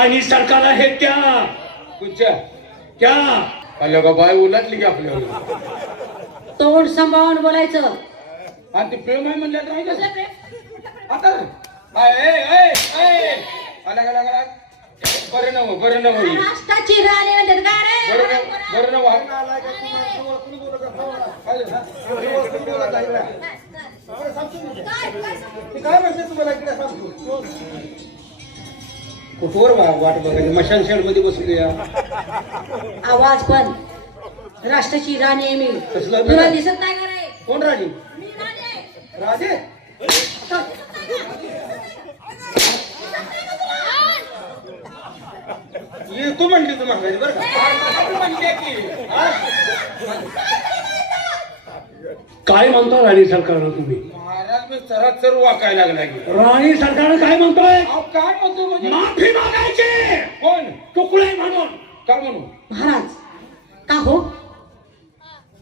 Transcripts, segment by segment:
राणी सरकार आहे त्या कुठच्या त्या आलं का बाय उलटली की आपल्याला तोंड सांभाळून बोलायचं. आणि ते प्रेम आहे म्हणलं नाही का कसलं प्रेम? आता आला का लागला बरं नव महाराष्ट्राची राणी म्हणतात काय रे? बरं नव काय म्हणते तुम्हाला इकडे सांगतो कुठवर वाट बघायची मशान शेड मध्ये बसली आवाज पण राष्ट्राची राणी आहे मी. कसलं तुला दिसत नाही का रे? कोण राणी मी राणी आहे. राजे ये तू म्हणली तू मागायची बरं का म्हणते की काय म्हणतो राणी सरकारनं तुम्ही? महाराज मी सर वाकायला लागला की राणी सरकारनं काय म्हणतोय? अहो काय म्हणतो म्हणजे माफी मागायची. कोण टुकड़े म्हणून. का म्हणू महाराज का हो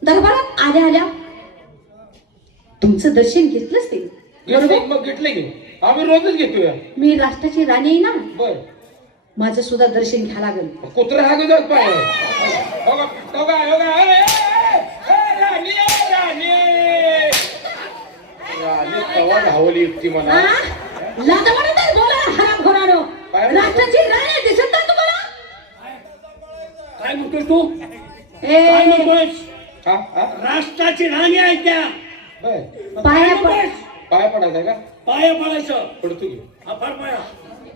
दरबारात आल्या आल्या तुमचं दर्शन घेतलंच ते बरोबर. मग घेतले की आम्ही रोजच घेतोय मी राष्ट्राची राणी आहे ना, बर माझं सुद्धा दर्शन घ्या लागेल. कुत्रा हा गुजरात पाय तवा धावली एकटी मला हा? लाजावानीतच बोला हरामखोरानो. राष्ट्राची राणी आहे, दिसत नाही तुम्हाला? काय म्हणतोय तू? ए, काय म्हणतोयस? हा हा राष्ट्राची राणी आहे त्या. बर पाया पड. पाय पडायचा का पाया पडायचं. पडतो की हा फार पाया.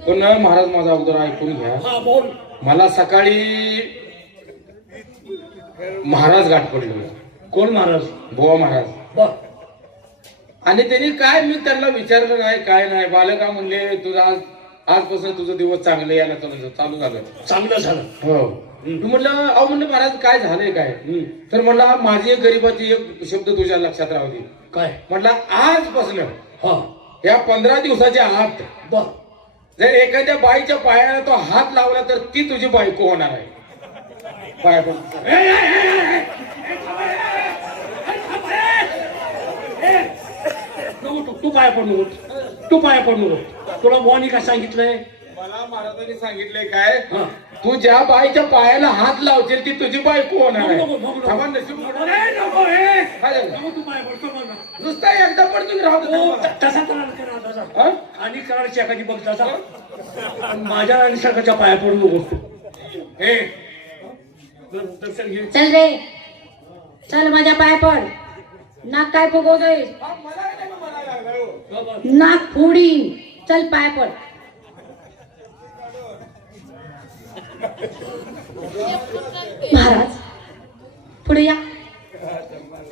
पण महाराज माझा अगोदर ऐकून घ्या हा बोल. मला सकाळी महाराज गाठ पडले कोण महाराज? बुवा महाराज बर. आणि त्यांनी काय मी त्यांना विचारलं नाही काय नाही बालका म्हणले तुझा आजपासून तुझं दिवस चांगले यायला चालू झालं चांगलं झालं. हो मी म्हटलं अहो म्हणलं महाराज काय झालंय काय तर म्हणलं माझी एक गरीबाची एक शब्द तुझ्या लक्षात राहू दे काय? म्हटलं आजपासून हा या 15 दिवसाच्या आत बर. जर एखाद्या बाईच्या पायाला तो हात लावला तर ती तुझी बायको होणार आहे. पाया पण तू पाया पडू नको. तू पाया पडू नको. तुला बुवानी काय सांगितलंय? मला महाराजांनी सांगितलंय काय हा. तू ज्या बाईच्या पायाला हात लावशील ती तुझी बायको होणार आहे. नको, नको, नको. थांबा, नशीब मोठं. नको, काय झालं? नको, तू पाया पड. तू बघ ना. नुसता एकदा पडतो की राहू दे. तसा करायला करा तसा. हा? आणि करायची एखादी बघ तसा. पण माझ्या आणि सरकारच्या पाया पडू नको. हे दर्शन घे. चल रे, चल माझ्या पाया पड. नाक काय फुगवतोय? हा, मला नाही का म्हणायला लागलाय हो. बाबा. नाक फोडी. चल पाया पड. महाराज पुढे या.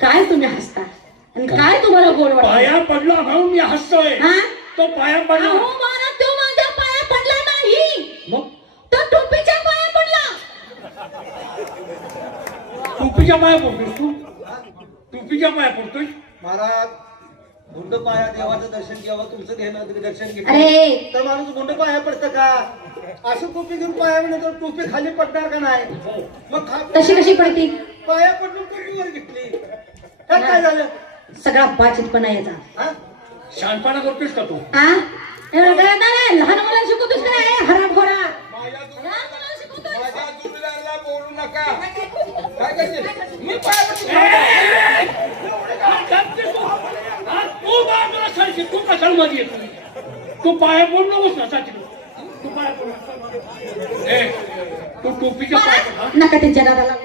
काय तुम्ही हसता आणि काय तुम्हाला गोड वाटतं? पाया पडला म्हणून मी हसतोय. हा? तो पाया पडला. अहो महाराज, तो माझ्या पाया पडला नाही, मग तो टोपीच्या पाया पडला. टोपीच्या पाया पडतोस तू? टोपीच्या पाया पडतोय? महाराज गुंड पाया देवाचं दर्शन घ्यावं तुमचं घेणं दर्शन अरे. घेतलं तर माणूस गुंड पाया पडतं का असं टोपी घेऊन पाया म्हणलं तर टोपी खाली पडणार का नाही मग तशी कशी पडती? पाया पडून टोपीवर घेतली काय काय झालं सगळा बाचितपणा याचा. हा? शहाणपणा करतोस का तू? हा? एवढं कळत नाही? लहान मुलांना शिकवतोस का नाही? हरामखोरा. माझ्या लहान मुलांना शिकवतोस? माझ्या जुबिराला बोलू नका. काय करते मी पाया पडतो. तू बाजूला सरशी. तू कशाला मध्ये येतो? तू पाया पडू नकोस ना साठी. तू पाया पडू. तू टोपीच्या पाया पड. हा? नका त्यांच्या दादाला.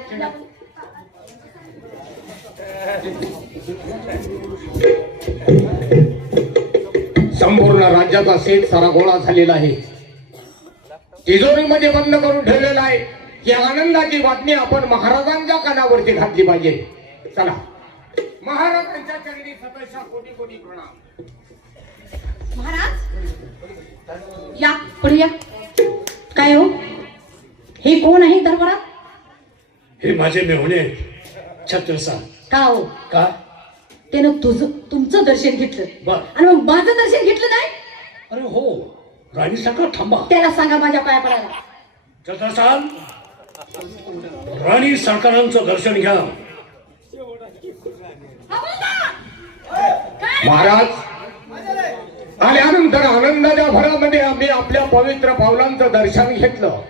संपूर्ण राज्याचा सेट सारा गोळा झालेला आहे. तिजोरीमध्ये बंद करून ठेवलेला आहे. ही आनंदाची बातमी आपण महाराजांच्या कानावरती घातली पाहिजे. चला महाराजांच्या चरणी सतशा कोटी कोटी प्रणाम. महाराज या पुढे या. काय हो, हे कोण आहे दरबारात? हे माझे मेहुणे आहेत छत्रसाल. का हो? का? त्यानं तुमचं दर्शन घेतलं बर. आणि मग माझं दर्शन घेतलं नाही? अरे हो, राणी सरकार थांबा. त्याला सांगा माझ्या पाया पडायला. छत्रसाल, राणी सरकारांचं दर्शन घ्या. हा, बोला. काय? महाराज आल्यानंतर आनंदाच्या भरामध्ये आम्ही आपल्या पवित्र पावलांचं दर्शन घेतलं.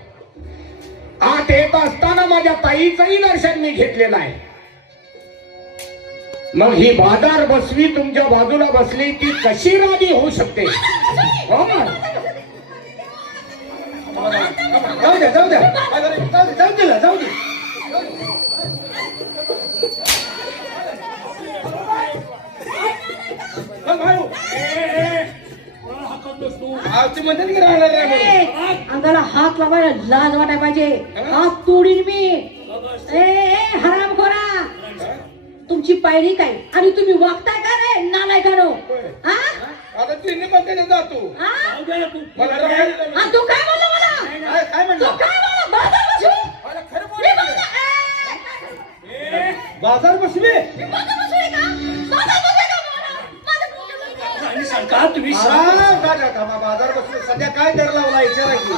आत येत असताना माझ्या ताईचंही दर्शन मी घेतलेलं आहे. मग ही बाजार बसवी तुमच्या बाजूला बसली ती कशी राणी होऊ शकते? हो ना? जाऊ द्या जाऊ द्या जाऊ दिला जाऊ दे. आवती म्हणतात की राहणार नाही म्हणून. अंगाला हात लावायला लाज वाटाय पाहिजे. हात तोडीन मी. हराम खोरा, तुमची पायरी काय आणि तुम्ही वागताय का रे नालायकानो? हा? आता तिने म्हणते ना जातो. हा? मला राहायला हा, तू काय बोलला मला? काय तू म्हणलं? काय बोलला? बाजार बसवी? मला खरं मी बोल. बोलला, बाजार बसले. मी बाजार बसवी का? बाजार बसवी का मला? माझं डोकं राणी सरकार तुम्ही बाजार बसले. सध्या काय दर लावला विचारायची?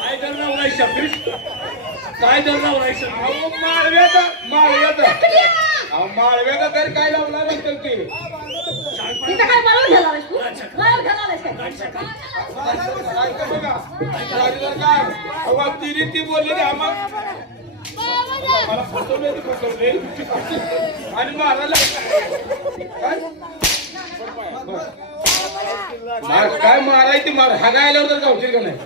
काय दर लावलाय शब्बीर? काय दर लावलाय शब्बीर? माळव्याचा टाकली आहे. माळव्याचा दर काय लावला म्हणतात ते. इथं काय मला घ्यायला आलायस तू? मला घ्यायला आलायस काय? ऐका बघा. राजूदार काय? अहो, ती बोलली ना आम्हाला. मला फसवले ती फसवले आणि मारायला काय मारायची मार हागायला तर गावशील का नाही?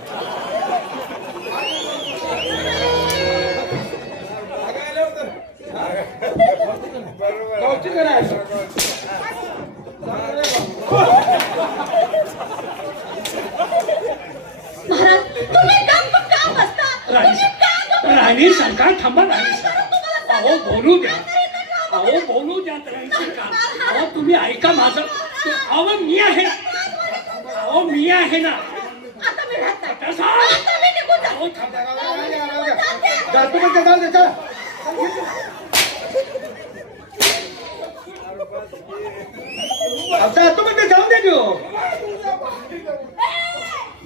गावशील का नाही? महाराज, तुम्ही का बसता? राणी सरकार थांबा. राणी सरकार अहो बोलू द्या. अहो बोलू द्या राणी सरकार. अहो तुम्ही ऐका माझं. अहो मी आहे. अहो मी आहे ना. आता मी राहत नाही. कसं? आता मी निघून जातो. अहो थांबा. जातो म्हणजे जाऊ दे चला. जातो म्हणजे जाऊ दे घेऊ.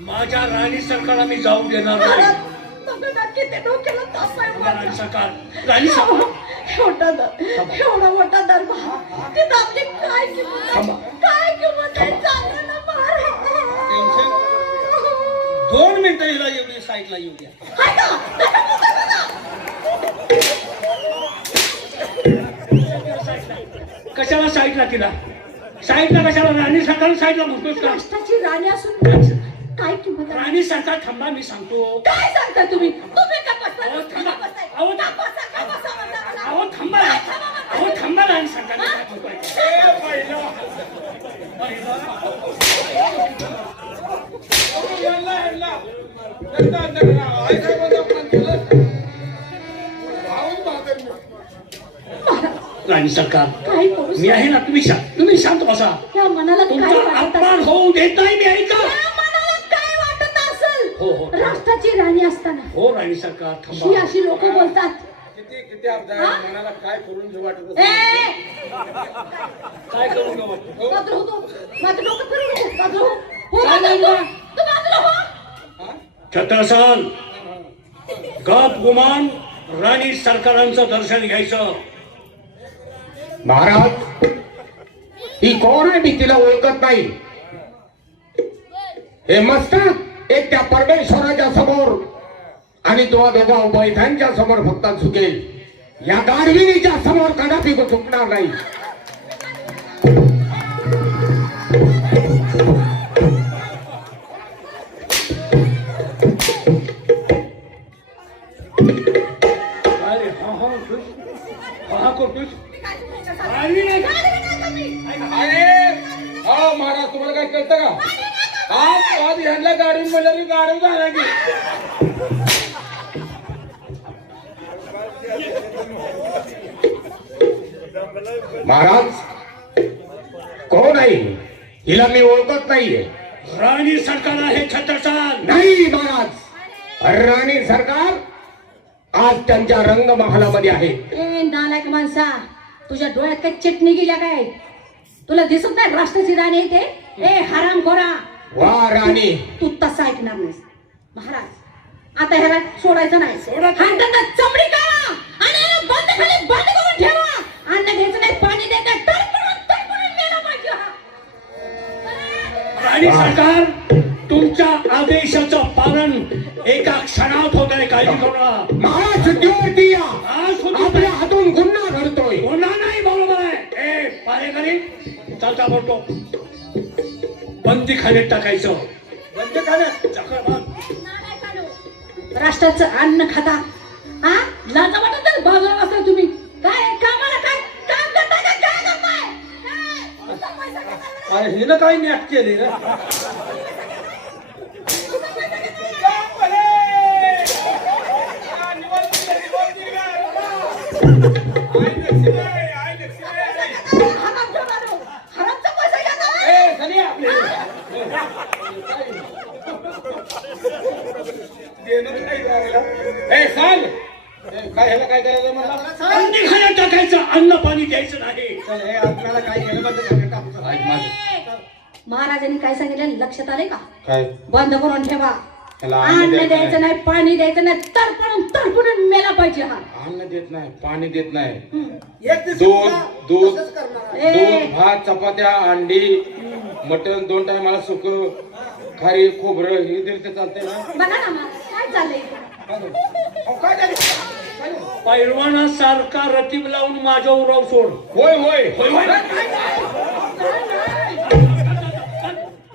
माझ्या राणी सरकारला मी जाऊ देणार नाही. महाराज, तुम्ही किती डोक्याला ताप आहे राणी माझ्या. सरकार. राणी सरकार एवढा मोठा दरबार तिथं आपली काय किंमत आहे? काय किंमत आहे? सांगा ना महाराज. 2 मिनिटं हिला एवढी साईडला येऊ द्या. हाय का? नका बोलता मला. कशाला साईडला तिला? साईडला कशाला? राणी सरकार साईडला म्हणतोस का? राष्ट्राची राणी असून काय किंमत आहे? राणी सरकार थांबा मी सांगतो. काय सांगता तुम्ही? तुम्ही का बसताय? अहो, थांबा. का बसताय? अहो, का बसा? का बसा म्हणता मला? अहो थांबा. काय थांबा म्हणता? अहो थांबा. राणी सरकार राणी सरकार काय करू? मी आहे ना. तुम्ही शांत बसा. या मनाला काय तुमचा वाटत अपमान असेल? होऊ देत नाही मी. ऐका. या मनाला काय वाटत असेल? हो, हो. राष्ट्राची राणी असताना हो राणी सरकार ही थांबा. अशी लोक बोलतात. किती अपघात मनाला काय करून घेऊ वाटत ए, काय करू नका वाटतं? बाजूला होतो. माझं डोकं फिरवू नको. बाजूला हो. हो, काय बाजूला हो. नाही. तू बाजूला हो. छत्रसाल गप गुमान राणी सरकारांचं दर्शन घ्यायचं. महाराज, ही कोण आहे? मी तिला ओळखत नाही. हे मस्तक एक त्या परमेश्वराच्या समोर आणि तो दोघा उभयतांच्या समोर फक्त झुकेल. या गाढविणीच्या समोर कदापि तो झुकणार नाही. अरे हा करतोस. राणी नाही का? अरे हो महाराज, तुम्हाला काय कळतं का? आज ह्यांना गाडी म्हणलं गाडी झाला की महाराज, कोण आहे? हिला मी ओळखत नाहीये. राणी सरकार आहे छत्रसाल. नाही महाराज, राणी सरकार आज त्यांच्या रंगमहालामध्ये आहे. ए नालायक माणसा, तुझ्या डोळ्यात काय चटणी गेल्या काय? तुला दिसत नाही राष्ट्राची राणी आहे ते? ए हराम खोरा, वा राणी, तू तसा ऐकणार नाहीस. महाराज, आता ह्याला सोडायचं नाही. सोडा. हातांना चमडी काढा आणि याला बंद खाली बंद करून ठेवा. अन्न घ्यायचं नाही, पाणी द्यायचं नाही. तडफडून मेला पाहिजे. राणी सरकार, तुमच्या आदेशाचं पालन एका क्षणात होत आहे, काळजी करू नका. महाराज सुट्टीवरती या. हा, सुट्टी- आपल्या हातून गुन्हा घडतोय. गुन्हा नाही, बरोबर आहे. ए पारेकरी, चालता बोलतो, बंदी खाण्यात टाकायचं. बंदी खाण्यात राष्ट्राचं अन्न खाता, हा लाजा वाटत बाजूला बसला तुम्ही. काय कामाला काय काम करताय का काय करताय? काय? नुसता पैसा घेताय. अरे हिनं काय नॅट केले रे? हरामखोरानो, हरामचा पैसा घेताय. काय ह्याला काय करायचं म्हणला? बंदी खाण्यात टाकायचं, अन्न पाणी द्यायचं नाही. आपल्याला काय केलं पाहिजे? महाराजांनी काय सांगितलं लक्षात आले का? काय बंद करून ठेवा. त्याला अन्न अन्न द्यायचं द्यायचं नाही, पाणी द्यायचं नाही, तडपडून मेला पाहिजे हा. अन्न देत नाही, पाणी देत नाही. हम्म. दूध ए. भात, चपात्या, अंडी, मटण, 2 टायमाला सुक, खारी, खोबरं हे दिलं तर चालतंय ना? बघा ना महाराज, काय चाललंय? पैलवानासारखा रतीब लावून माझ्या उराव सोड. होय होय होय, होय.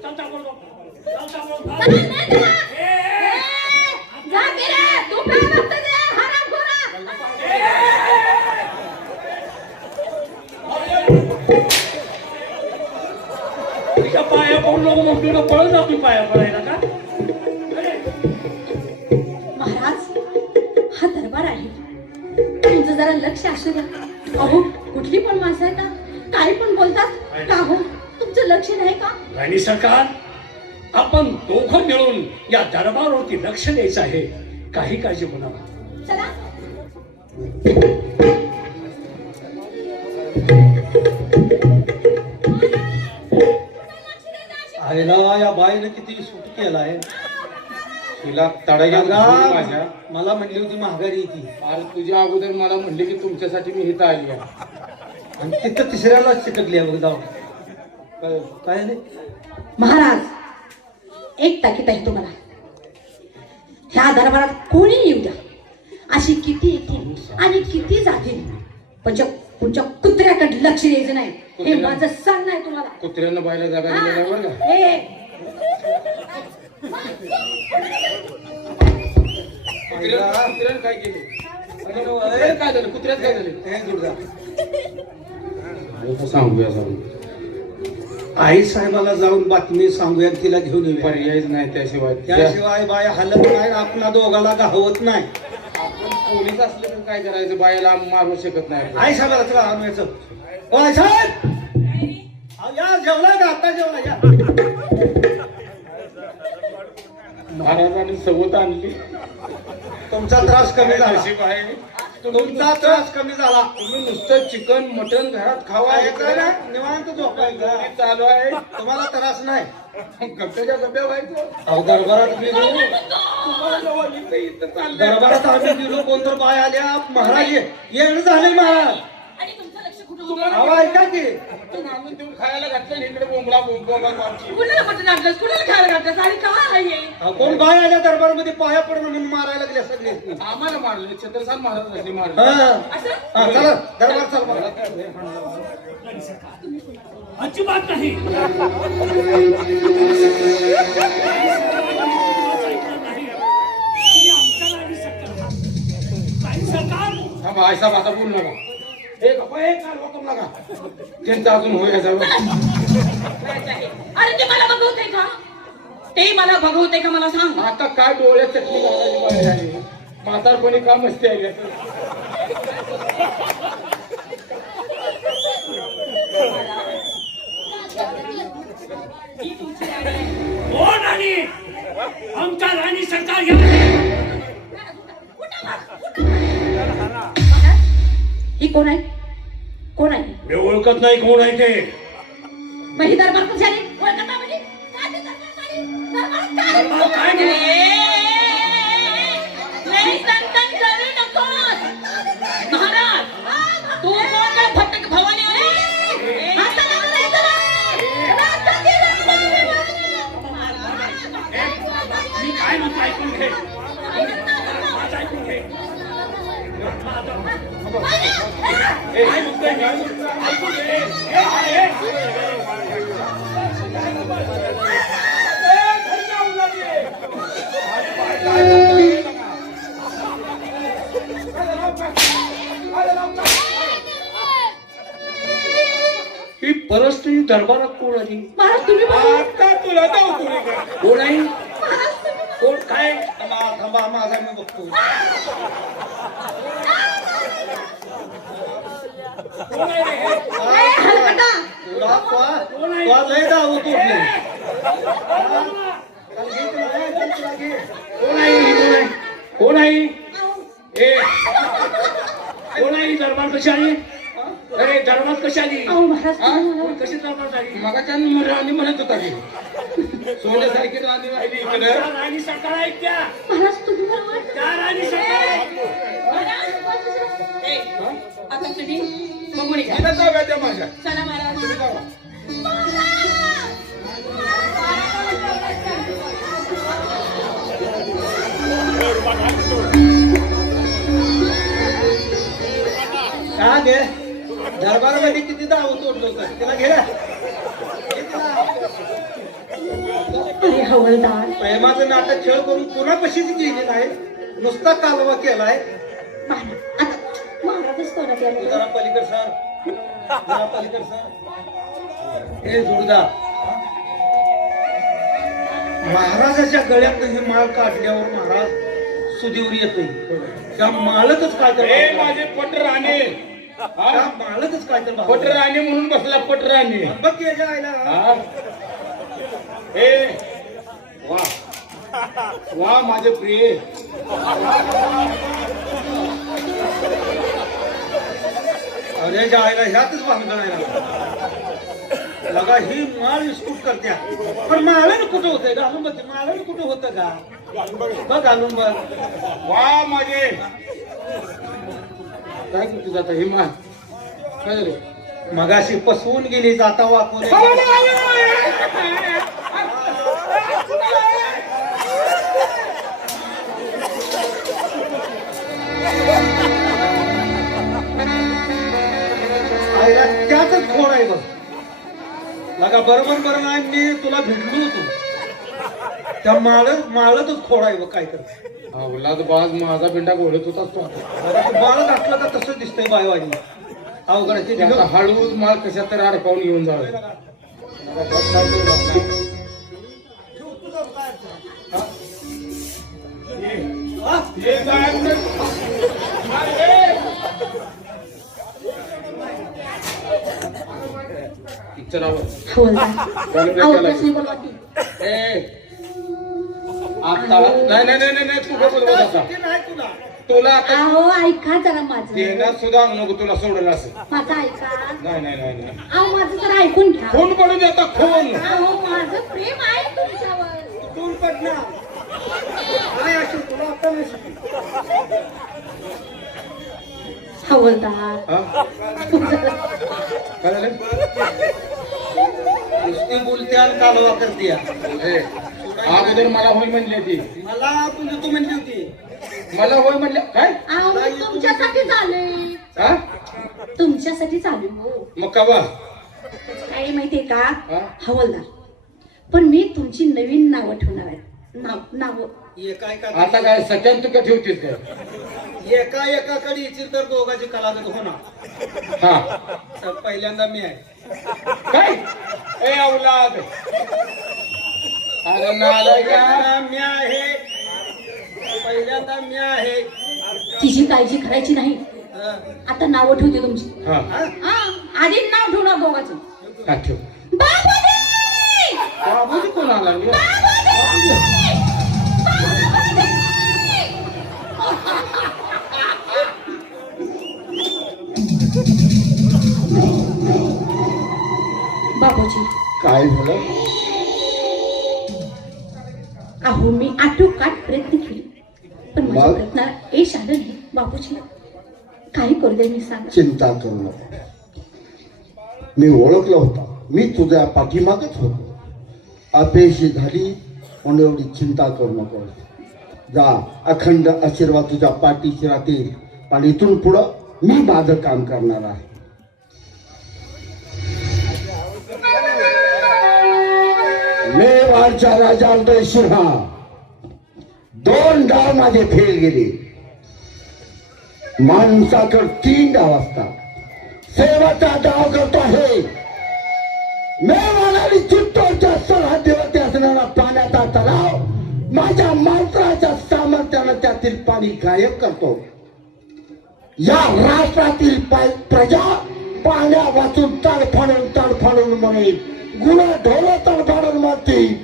चालता बोलतो, चालता बोलतो. जा की रे, तू काय बघतोय रे, हरामखोरा? तिच्या पाया पडून नको मग तुला पळत जातो पाया पडायला का? महाराज, हा दरबार आहे, तुमचं जरा लक्ष असू द्या. अहो कुठली पण माणसं आहेत ना, काही पण बोलतात का हो, तुमचं लक्ष नाही का? राणी सरकार, आपण दोघं मिळून या दरबारावरती लक्ष द्यायचं आहे, काही काळजी करू नका. चला. आईला या बाईने किती सूट केलाय. तिला तडग्यात घालून माझ्या. मला म्हणली होती महागारी ती, अरे तुझ्या अगोदर मला म्हणली की तुमच्यासाठी मी इथं आली आहे. आणि तिथं तिसऱ्याला चिटकली आहे बघ जाऊन. काय नाही महाराज, एक ताकीद आहे तुम्हाला, ह्या दरबारात कोणी येऊ द्या, अशी किती येतील आणि किती जातील, पण तुमच्या कुत्र्याकडे लक्ष द्यायचं नाही, हे माझं सांगणं आहे तुम्हाला. कुत्र्यानं बायला जागा दिलेल्या बरं का? ए, कुत्र्यानं काय केलं? कुत्र्यानं काय झालं? कुत्र्यात काय झालं? हे दुर्गा, सांगूया सांगू. आई साहेबाला जाऊन बातमी सांगूया, तिला घेऊन येऊया. पर्यायच नाही त्याशिवाय. त्याशिवाय बाय हलत नाही, आपला दोघाला गावत नाही. आपण पोलीस असले तर काय करायचं? बायाला मारू शकत नाही. आई साहेबाला चला आणवायचं. ओ आई साहेब, या जेवला का? आता जेवला या. महाराजांनी सवत आणली. तुमचा त्रास कमी झाला, नशीब आहे. तुमचा त्रास कमी झाला. तुम्ही नुसतं चिकन मटन घरात खावा, ऐकाय ना, निवांत झोपायचं. चालू आहे. तुम्हाला त्रास नाही. गप्प्याच्या गप्प्या व्हायचं. अहो दरबारात गेलो, तुम्हाला जेव्हा इथं चाललंय. दरबारात आम्ही गेलो, कोणतर बाय आल्या, महाराज येणं झाले महाराज. आणि तुमचं लक्ष कुठं? तुम्हाला अहो ऐका की, मटण आणून देऊन खायला घातलं आणि इकडे बोंबला मारची. कुणाला मटण आणलंस, कुणाला खायला घातलंस आणि का आहे? अहो, कोण बाय आल्या दरबारमध्ये पाया पडून म्हणून मारायला लागले सगळे. आम्हाला मारले, छत्रसाल महाराजांनी मारले. चला दरबार चाल मला. अजिबात नाही. थांबा, ऐसा भाषा बोलू नका. एक काल हुकम नका. त्यांचं अजून होय याचा. अरे ते मला बघवते का? ते मला बघवते का मला सांग. आता काय डोळ्यात चटणी घालायची पाळी आली. म्हातारपणी का मस्ती आली आता. हो राणी, आमच्या राणी सरकार या. ही कोण आहे? कोण आहे? मी ओळखत नाही कोण आहे ते. मग ही दरबार कुठे आली? कोलकाता मध्ये? काय ते दरबार आली? दरबारात काय? दरबार काय नाही. लई तनतन करू नकोस. महाराज, तू कोण आहे? भटक भवानी आहे? आता नका जायचं रे. आता गेलं नाही. काय म्हणतो ऐकून घे. माझं ऐकून घे. काय म्हणतोय मी? ऐकून घे. ही परिस्थिती दरबारात कोण आली? महाराज तुम्ही बोला. आता तुला जाऊ तुला कोण आहे? कोण काय? थांबा माझा मी बघतो. कोण आहे रे हे? ए, हलकटा. तुला लय दावू तोडले. कोण आहे ही? कोण आहे? कोण आहे? ए कोण आहे ही? दरबार कशी आली? अरे दरबार कशी आली? अहो महाराज तुम्ही बोला. कशी दरबार आली? मगाच्या राणी म्हणत होता की सोन्यासारखी राणी राहिली इकडे. त्या राणी सरकार आहेत त्या. महाराज तुम्ही बोला. त्या राणी सरकार आहेत. आता तुम्ही बघून घ्या. तिला जाऊया त्या माझ्या. चला महाराज. का दे दरबारामध्ये किती दावू तोडलं होतं तिला घे. अरे हवलदार प्रेमाचं नाटक खेळ करून कुणापाशीच गेली नाही. नुसता कालवा केलाय. महाराज आता महाराजच कोणात तू यायला. जरा पलीकड सर. जरा पलीकड सर. हे जोडदार महाराजाच्या गळ्यात हे माळ काढल्यावर महाराज सुदीवर येतोय. त्या मालकच काय तर ए माझे पट राणे. त्या मालकच काय तर पट राणे म्हणून बसला पट राणे. बघ की याच्या आईला. हा? ए वा वा माझे प्रिय. अरे ज्या आईला ह्यातच भांडण आहे लगा ही माळ विस्कूट करत्या. पण माळण कुठं होतंय घालून बघ. माळण कुठं होतं का बघ घालून बघ. वा माझे काय कुठे जाता हे मा काय रे. मगाशी पसवून गेली जाता वाकून. आईला त्यातच खोड आहे बघ. लगा बरोबर नाही मी तुला भेटलो होतो. त्या माळतच खोड आहे बघ काय कर. अवलाद बाज माझा बिंडा घोडत होता तो. माळत असलं का तसं दिसतंय बायवाजी. अवघडाची आता हळूच माल कशात तरी अडकावून घेऊन जावे. पिक्चरावर हवलदार अहो प्रश्न बोलवा की. आता नाही तू काय बोलत होता? नाही तुला. तुला आता अहो ऐका जरा माझं. देण्यात सुद्धा नको तुला सोडलं असं. माझं ऐका. नाही अहो माझं जरा ऐकून घ्या. खून पडून जाता खून. अहो माझं प्रेम आहे तुमच्यावर. तून पडणार काय असेल तुला आता नाही शिकली. हवलदार हा? काय झालं? नुसती बोलते आणि कालवा करते. ए, अगोदर मला होय म्हणली ती. मला तू म्हणली होती. मला होय म्हणल्या काय अहो मी तुमच्यासाठी आले. हा? तुमच्यासाठी चालू हो. मग का बा काय माहितीये का हा? हवलदार पण मी तुमची नवीन नावं ठेवणार आहे. नाव आता काय सत्यान तुका ठेवतीस काय? एकाकडे येतील तर दोघांची कलागत होणार. हा तर पहिल्यांदा मी आहे. काय ए अवलाद अरे नालायका. मी आहे. पहिल्यांदा मी आहे. तिची काळजी करायची नाही. आता नावं ठेवते तुमची. हा हा आधी नाव ठेवणार दोघांचं. हा ठेव. बाबूजी! बाबूजी कोण आला रे? बाबूजी काय झालं? अहो मी आटोकाट प्रयत्न केले पण माझ्या प्रयत्नाला यश आलं नाही. बाबूजी काही करू दे मी सांगा. चिंता करू नको. मी ओळखलं होता. मी तुझ्या पाठीमागच होतो. अपयशी झाली म्हणून एवढी चिंता करू नको. जा, अखंड आशीर्वाद तुझ्या पाठीशी राहतील. पण इथून पुढं मी माझं काम करणार आहे. मेवाडच्या राजा उदयसिंहा 2 डाव माझे फेल गेले. माणसाकडे 3 डाव असतात. सेवाचा डाव करतो आहे मेवाड आणि चित्तूरच्या सरहद्दीवरती असणारा पाण्याचा तलाव माझ्या मंत्राच्या सामर्थ्यानं त्यातील पाणी गायब करतो. या राष्ट्रातील प्रजा पाण्या वाचून तडफाडून मरेल. गुन्हा ढोलं तडफाडून मरतील.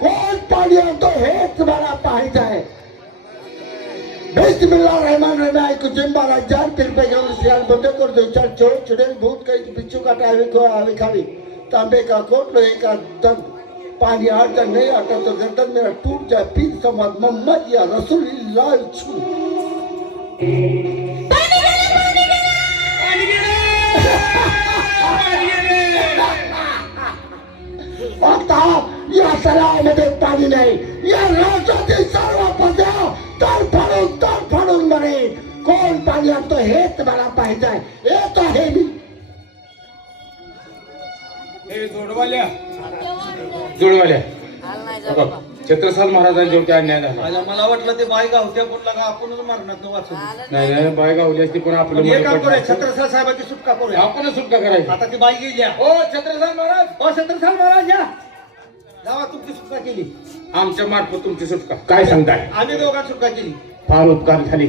कोण पाणी आणतो हेच मला पाहायचं आहे. बिस्मिल्लाह रहमान रहीम ऐकू जिंबाला जान फिर पे घेऊन शियाल बंद कर दो. चल चोर चुडेल भूत काही बिच्छू काटे आवे खावी. तांबे का कोट लोहे का दम पानी आता नहीं आता तो गर्दन मेरा टूट जाए. पीर समझ मोहम्मद या रसूलुल्लाह छू. आता या तलावामध्ये पाणी नाही. या राष्ट्रातील सर्व प्रजा तडफाडून मरेल. कोण पाणी आणतो हेच मला पाहिजे आहे. येत आहे मी. जोडवाल्या बघ, छत्रसाल महाराजांच्या त्या अन्याय झाला. माझ्या मला वाटलं ते बाय गावत्या कुठला का आपणच मारणार वाचून. नाही बाय गावली असती पण आपलं हे काम मध्ये करूया पडलं. छत्रसाल साहेबाची सुटका करूया. आपणच सुटका करायची. आता ती बाई गेली. ओ छत्रसाल महाराज, ओ छत्रसाल महाराज या गावा तुमची सुटका केली. आमच्या मार्फत तुमची सुटका. काय सांगताय? आम्ही दोघांची सुटका केली. फार उपकार झाले.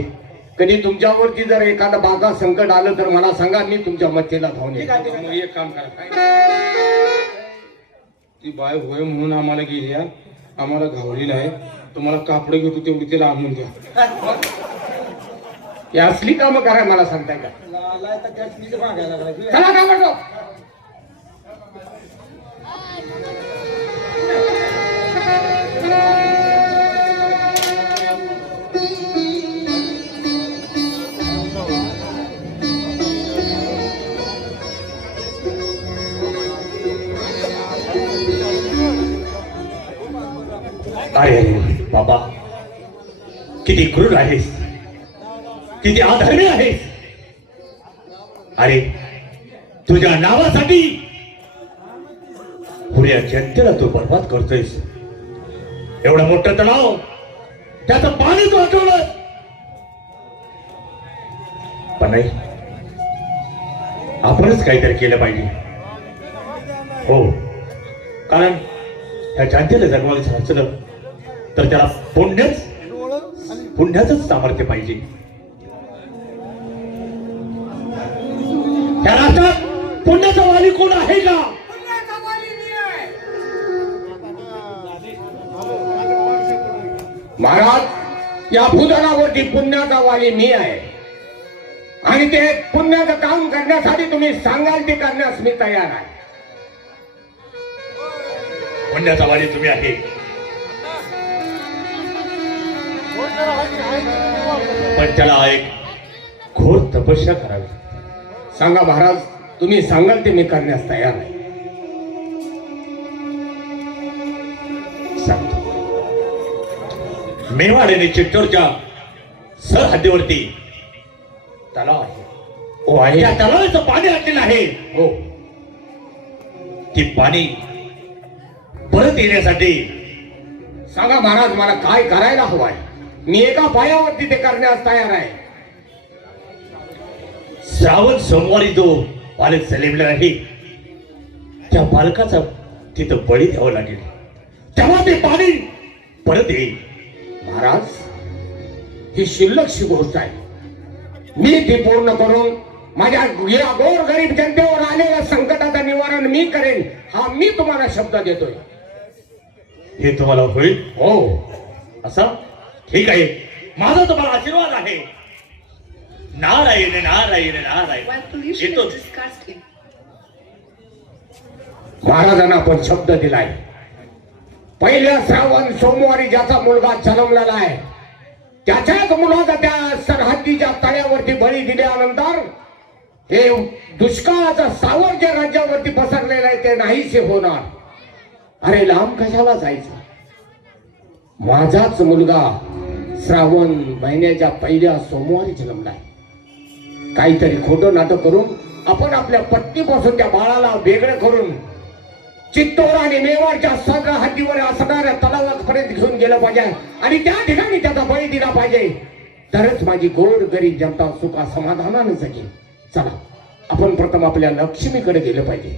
कधी तुमच्यावरती जर एखादा बागा संकट आलं तर मला सांगा. मी तुमच्या मच्छीला धावून ठीक येईन. आहे, ठीक मग आहे. एक काम करा, ती बाय होय म्हणून आम्हाला गेली. आम्हाला घावलेलं आहे. तुम्हाला कापड घेतो तेवढी तिला आणून द्या. ही असली कामं कराय मला सांगताय का? लाय तर त्याच नीट मागायला लागला. चला का म्हणतो. अरे बाबा, किती क्रूर आहेस, किती अधर्मी आहेस. अरे तुझ्या नावासाठी पुऱ्या जनतेला तू बर्बाद करतोयस. एवढं मोठं तलाव, त्याचं पाणी तू हटवलं. पण नाही, आपणच काहीतरी केलं पाहिजे. हो, कारण ह्या जनतेला जगवायचं असलं तर त्याला पुण्याचंच सामर्थ्य पाहिजे. त्या राष्ट्रात पुण्याचा वाली कोण आहे का? महाराज, या भूधनावरती पुण्याचा वाली मी आहे. आणि ते पुण्याचं काम करण्यासाठी तुम्ही सांगाल ते करण्यास मी तयार आहे. पुण्याचा वाली तुम्ही आहे, पण त्याला एक घोर तपस्या करावी. सांगा महाराज, तुम्ही सांगाल ते मी करण्यास तयार आहे. सांगतो. मेवाड आणि चित्तूरच्या सरहद्दीवरती तलाव आहे. हो आहे. त्या तलावाचं पाणी आटलेलं आहे. हो. ती पाणी परत येण्यासाठी सांगा महाराज, मला काय करायला हवं आहे. मी एका पायावरती ते करण्यास तयार आहे. श्रावण सोमवारी जो बालक जन्मला आहे, त्या बालकाचा तिथं बळी द्यावं लागेल. तेव्हा ते पाणी परत येईल. महाराज, ही शिल्लकशी गोष्ट आहे. मी ती पूर्ण करून माझ्या या गोर गरीब जनतेवर आलेल्या संकटाचं निवारण मी करेन, हा मी तुम्हाला शब्द देतोय. हे तुम्हाला होईल? हो. असं ठीक आहे, माझा तुम्हाला आशीर्वाद आहे. नारायण नारायण नारायण. येतो. महाराजांना आपण शब्द दिलाय. पहिल्या श्रावण सोमवारी ज्याचा मुलगा जन्मलेला आहे, त्याच्याच मुलाचा त्या सरहद्दीच्या तळ्यावरती बळी दिल्यानंतर हे दुष्काळाचा सावर जे राज्यावरती पसरलेलं आहे ते नाहीसे होणार. अरे लांब कशाला जायचं. माझाच मुलगा श्रावण महिन्याच्या पहिल्या सोमवारी जन्मलाय. काहीतरी खोटं नाटक करून आपण आपल्या पत्नीपासून त्या बाळाला वेगळं करून चित्तोड आणि मेवाडच्या सगळ्या हद्दीवर असणाऱ्या तलावापर्यंत घेऊन गेलं पाहिजे आणि त्या ठिकाणी त्याचा बळी दिला पाहिजे. तरच माझी गोड गरीब जनता सुखा समाधानानं जगेल. चला आपण प्रथम आपल्या लक्ष्मीकडे गेलं पाहिजे.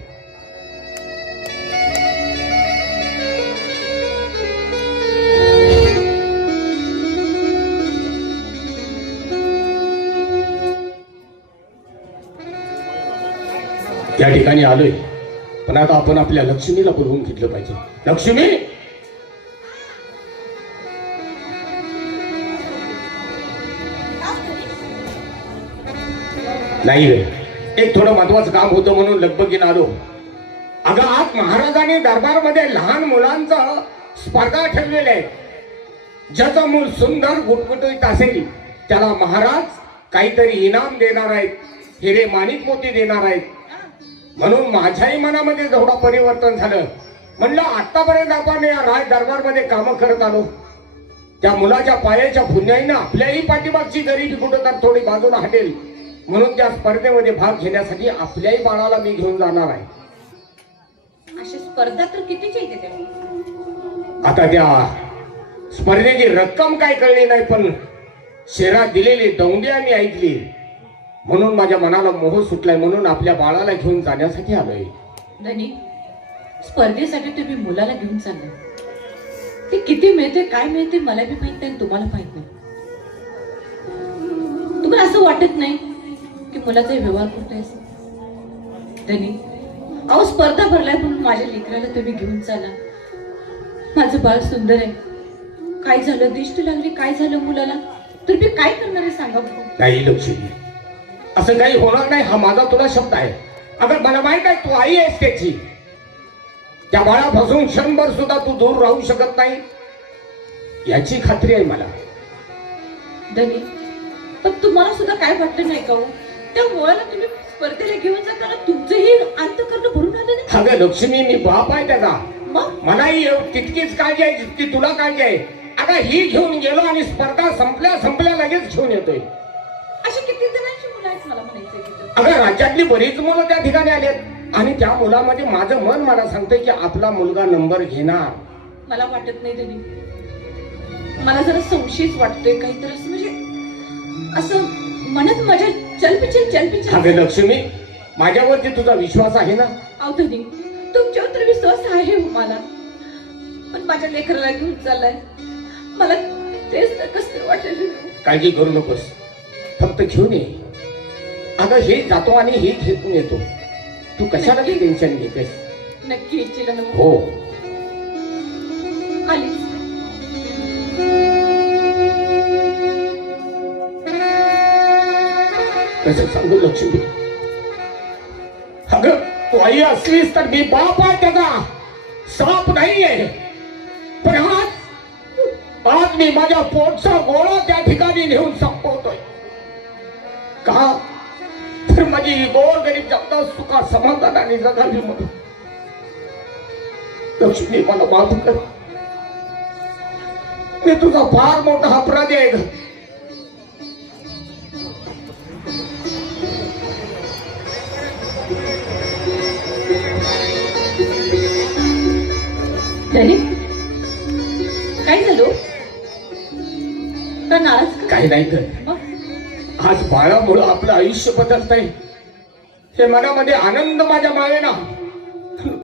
त्या ठिकाणी आलोय, पण आता आपण आपल्या लक्ष्मीला बोलवून घेतलं पाहिजे. लक्ष्मी, नाही रे, एक थोडं महत्वाचं काम होतं म्हणून लगबगीनं आलो. अगं आज महाराजांनी दरबारमध्ये लहान मुलांचं स्पर्धा ठेवलेली आहे. ज्याचं मूल सुंदर गुटगुटीत असेल त्याला महाराज काहीतरी इनाम देणार आहेत, हिरे माणिक मोती देणार आहेत. म्हणून माझ्याही मनामध्ये जेवढं परिवर्तन झालं, म्हणलं आतापर्यंत आपण या राज दरबारमध्ये कामं करत आलो, त्या मुलाच्या पायाच्या पुण्याईनं आपल्याही पाठीमागची गरिबी कुठं तर थोडी बाजूला हटेल. म्हणून त्या स्पर्धेमध्ये भाग घेण्यासाठी आपल्याही बाळाला मी घेऊन जाणार आहे. अशी स्पर्धा तर कितीची येते त्या. आता त्या स्पर्धेची रक्कम काय कळली नाही, पण शेरात दिलेली दौंडी मी ऐकली. म्हणून माझ्या मनाला मोह सुटलाय. म्हणून आपल्या बाळाला घेऊन जाण्यासाठी आलोय. धनी, स्पर्धेसाठी तुम्ही मुलाला घेऊन चालले, ते किती मिळते काय मिळते मला बी माहित नाही, तुम्हाला माहित नाही. तुम्हाला असं वाटत नाही की मुलाचा व्यवहार कुठे असं. धनी, अहो स्पर्धा भरलाय म्हणून माझ्या लेकराला तुम्ही घेऊन चाला. माझं बाळ सुंदर आहे, काय झालं दिष्ट लागली, काय झालं मुलाला, तर मी काय करणार आहे सांगा बघू. नाही लक्ष्मी, असं काही होणार नाही, हा माझा तुला शब्द आहे. अगं मला माहित आहे तू आई आहेस त्याची. त्या बाळापासून क्षणभर सुद्धा तू दूर राहू शकत नाही याची खात्री आहे मला. धनी, पण तुम्हाला सुद्धा काय वाटलं नाही का हो, त्या मुलाला तुम्ही स्पर्धेला घेऊन जाताना तुमचंही अंतःकरण भरून आलं नाही. अगं लक्ष्मी, मी बाप आहे त्याचा. मग मलाही तितकीच काळजी आहे जितकी तुला काळजी आहे. अगं ही घेऊन गेलो आणि स्पर्धा संपल्या लगेच घेऊन येतोय. अशी किती जणांची मुलं आहेत मला म्हणायचंय तिथं. अगं राज्यातली बरीच मुलं त्या ठिकाणी आलेत आणि त्या मुलामध्ये माझं मन मला सांगतंय की आपला मुलगा नंबर घेणार. मला वाटत नाही धनी, मला जरा संशयच वाटतोय काहीतरी असं, म्हणजे असं म्हणत माझ्या चलपिचल. अगं लक्ष्मी, माझ्यावरती तुझा विश्वास आहे ना? अहो धनी, तुमच्यावर तर विश्वास आहे हो मला, पण माझ्या लेकराला घेऊन चाललाय, मला तेच तर कसं वाटेल. काळजी करू नकोस, फक्त घेऊन ये. अगं हे जातो आणि हे घेऊन येतो. तू कशाला ते टेन्शन घेतेस? नक्की येशील ना? हो. आलीच. कसं सांगू लक्ष्मी? अगं तू आई असलीस तर मी बाप आहे त्याचा, साप नाहीये. पण आज मी माझ्या पोटचा गोळा त्या ठिकाणी नेऊन संपवतोय. का तर माझी गोर गरीब जनता सुखा समाधानाने जगावी म्हणून. लक्ष्मी मला माफ कर, मी तुझा फार मोठा अपराधी आहे. धनी, काय झालं का नाराज का? काही नाही कर. मग आज बाळामुळं आपलं आयुष्य बदलतंय. हे मनामध्ये आनंद माझ्या मावेना